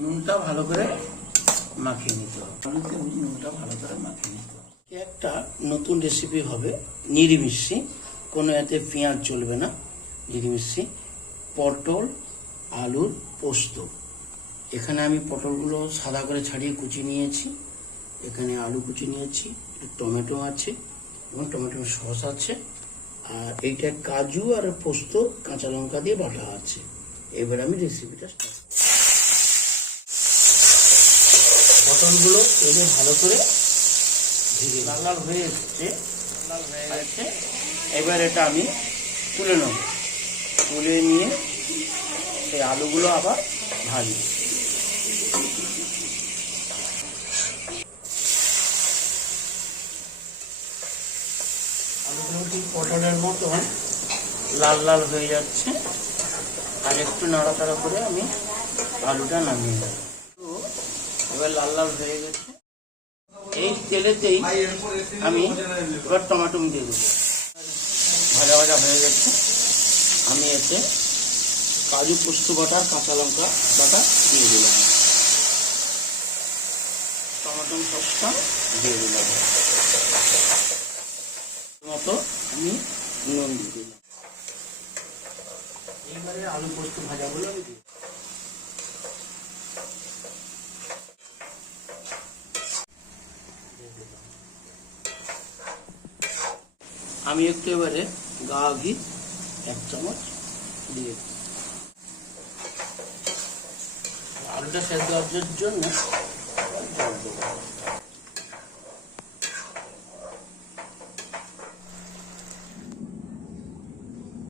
নুনটা ভালো করে মাখিয়ে নিতে হবে। আলুতে নুনটা ভালো করে মাখিয়ে নিতে হবে। একটা নতুন রেসিপি হবে নিরামিষি, কোনো এতে পেঁয়াজ চলবে না। নিরামিষি পটল আলুর পোস্ত। এখানে আমি পটলগুলো সাদা করে ছাড়িয়ে কুচি নিয়েছি, এখানে আলু কুচি নিয়েছি, একটু টমেটো আছে এবং টমেটো সস আছে, আর এইটা কাজু আর পোস্ত কাঁচা লঙ্কা দিয়ে বাটা আছে। এবার আমি রেসিপিটা স্টার্ট। পটলগুলো তেলে ভালো করে ভেজে লাল লাল হয়ে এসছে, লাল হয়ে গেছে। এবার এটা আমি তুলে নেব, তুলে নিয়ে সেই আলুগুলো আবার ভাজি। আলুগুলো ঠিক পটলের মতো লাল লাল হয়ে যাচ্ছে, আর একটু নাড়াচাড়া করে আমি আলুটা নামিয়ে নেব। এবার লাল লাল হয়ে গেছে, এই তেলেতেই আমি এবার টমেটো দিয়ে দেবো। ভাজা ভাজা হয়ে গেছে, আমি এতে কাজু পোস্ত বাটা কাঁচা লঙ্কা বাটা দিয়ে দিলাম, টমেটো সসটা দিয়ে দিলাম, মতো আমি নুন দিয়ে দিলাম। এইবারে আলু পোস্ত ভাজাগুলো আমি দিই। আমি একটু এবারে গা ঘি 1 চামচ দিয়ে দিই। আলুটা সেদ্ধ হওয়ার জন্য